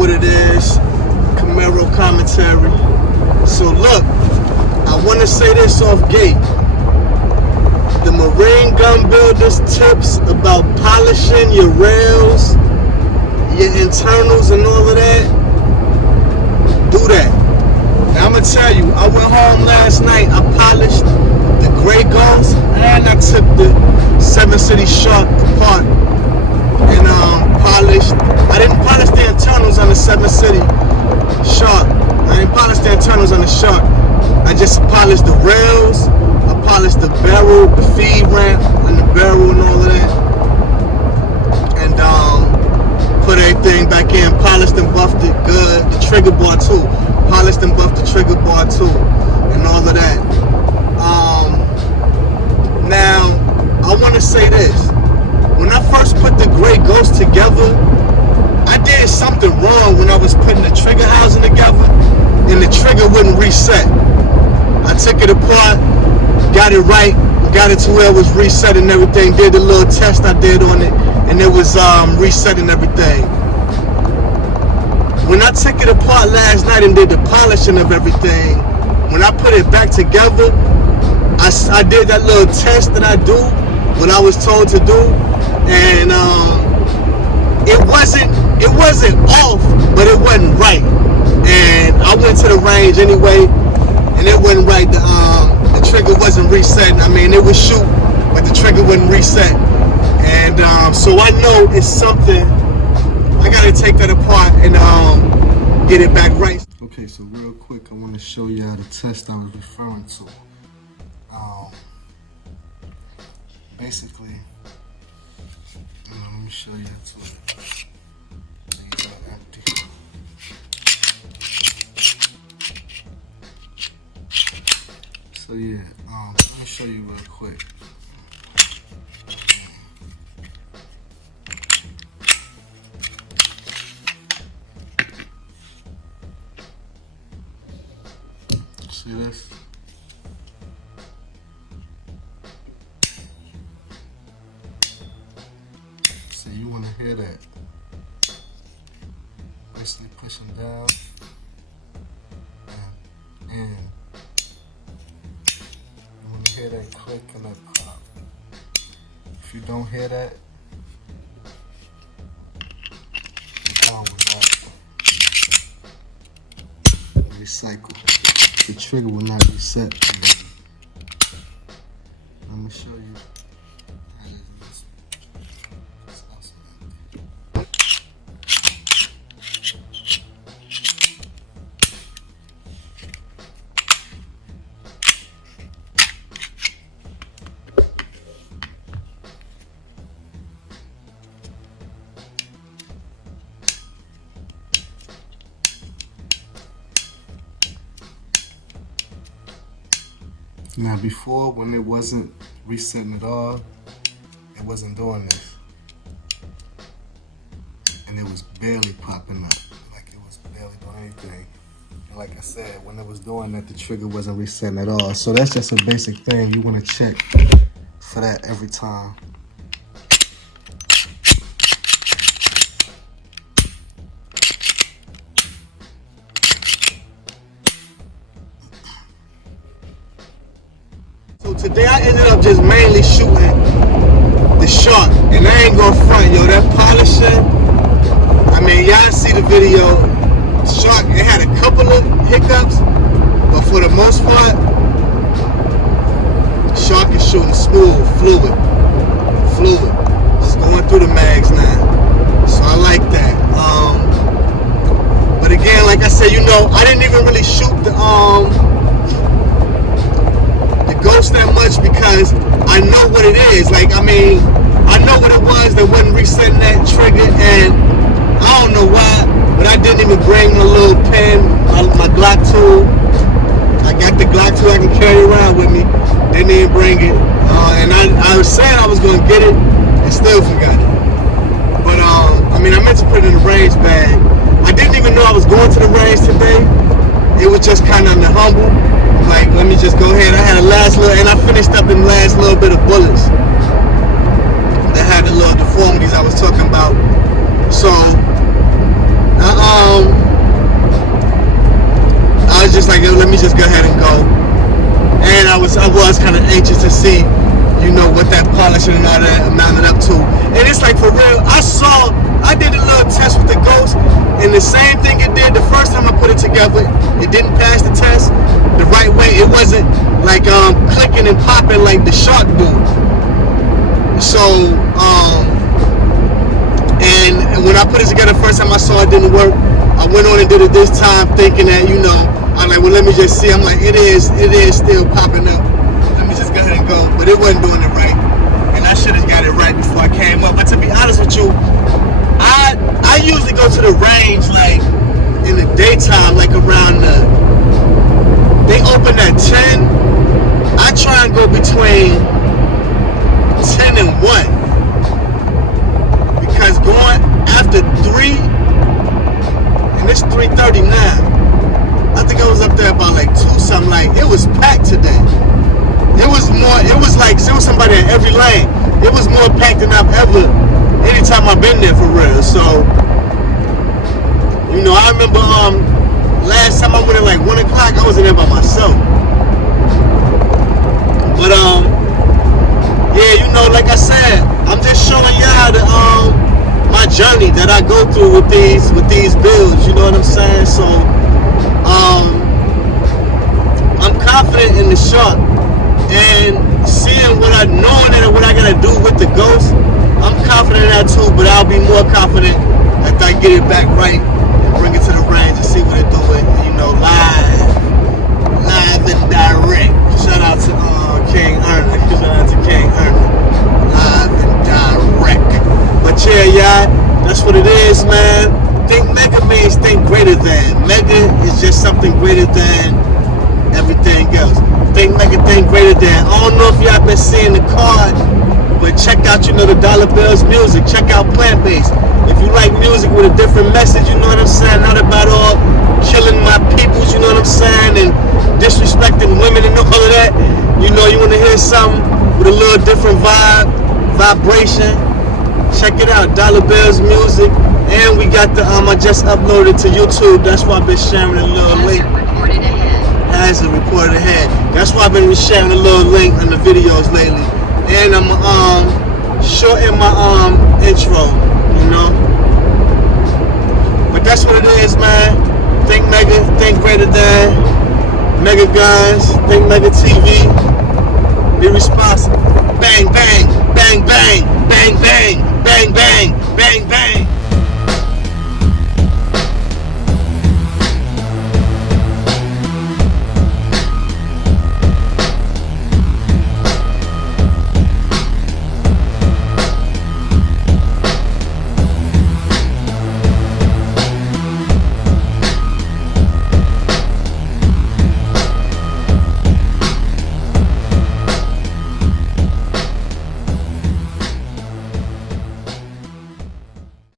what it is. Camaro commentary. So look, I want to say this off gate. The marine gun builders tips about polishing your rails, your internals and all of that, do that. Now I'm going to tell you, I went home last night, I polished the gray ghost and I took the 7 City Shark apart and polished. I didn't polish the internals on the 7 City Shark. I didn't polish the internals on the Shark. I just polished the rails, I polished the barrel, the feed ramp and the barrel and all of that. And put everything back in, polished and buffed it good. The trigger bar too. Polished and buffed the trigger bar too. And all of that. Now, I want to say this. When I first put the gray ghost together, I did something wrong when I was putting the trigger housing together and the trigger wouldn't reset. I took it apart, got it right, got it to where it was reset and everything, did the little test I did on it, and it was resetting everything. When I took it apart last night and did the polishing of everything, when I put it back together, I did that little test that I do, what I was told to do, and it wasn't off, but it wasn't right. And I went to the range anyway, and it wasn't right. The trigger wasn't resetting. I mean, it would shoot, but the trigger wouldn't reset. And so I know it's something. I gotta take that apart and get it back right. Okay, so real quick, I want to show you how the test I was referring to. Basically, let me show you how to. These are empty. So yeah, let me show you real quick. See this? So you want to hear that? Basically pushing down and you want to hear that click and that pop. If you don't hear that, you're wrong with that. Recycle. The trigger will not reset. Let me show you. Now before, when it wasn't resetting at all, it wasn't doing this. And it was barely popping up. Like it was barely doing anything. And like I said, when it was doing that, the trigger wasn't resetting at all. So that's just a basic thing. You want to check for that every time. Today I ended up just mainly shooting the Shark, and I ain't gonna front, yo, that polishing, I mean, y'all see the video, Shark, it had a couple of hiccups, but for the most part, Shark is shooting smooth, fluid, just going through the mags now, so I like that. But again, like I said, you know, I didn't even really shoot the ghost that much because I know what it is. Like, I mean, I know what it was that wasn't resetting that trigger, and I don't know why, but I didn't even bring my little pen, my Glock tool. I got the Glock tool I can carry around with me. Didn't even bring it. And I was saying I was gonna get it and still forgot it. But I mean, I meant to put it in the range bag. I didn't even know I was going to the range today. It was just kind of on the humble. Like, let me just go ahead. I had a last little, and I finished up in the last little bit of bullets that had the little deformities I was talking about. So, anxious to see, you know, what that polishing and all that amounted up to. And it's like, for real, I did a little test with the Ghost, and the same thing it did the first time I put it together. It didn't pass the test the right way. It wasn't like clicking and popping like the Shark board. So and when I put it together the first time I saw it didn't work, I went on and did it this time thinking that, you know, I'm like, well, let me just see. I'm like, it is still popping up. Let me just go ahead and go. But it wasn't doing it right, and I should have got it right before I came up. But to be honest with you, I usually go to the range like in the daytime, like around they open at 10. I try and go between 10 and 1, because going after 3, and it's 3:39. I think I was up there about like 2 something. Like, it was packed today. It was like there was somebody in every lane. It was more packed than I've ever, anytime I've been there, for real. So, you know, I remember last time I went at like 1 o'clock, I was in there by myself. But yeah, you know, like I said, I'm just showing y'all the my journey that I go through with these builds, you know what I'm saying? So I'm confident in the Shark, and seeing what I gotta do with the Ghost, I'm confident in that too, but I'll be more confident after I get it back right and bring it to the range and see what it doing, you know, live and direct. Shout out to King Erna. Shout out to King Erna. Live and direct. But yeah, y'all, that's what it is, man. Think mega means think greater than. Mega is just something greater than everything else. Think mega, think greater than. I don't know if y'all been seeing the card, but check out, you know, the Dollar Bills music. Check out Plant Based. If you like music with a different message, you know what I'm saying? Not about all killing my peoples, you know what I'm saying? And disrespecting women and all of that. You know, you want to hear something with a little different vibration. Check it out, Dollar Bills music. And we got the I just uploaded to YouTube. That's why I've been sharing a little link. Has it reported ahead? That's why I've been sharing a little link on the videos lately. And I'm shorting my intro, you know. But that's what it is, man. Think mega, think greater than. Mega Guns, ThinkMegaTV. Be responsible. Bang, bang, bang, bang, bang, bang, bang, bang, bang, bang.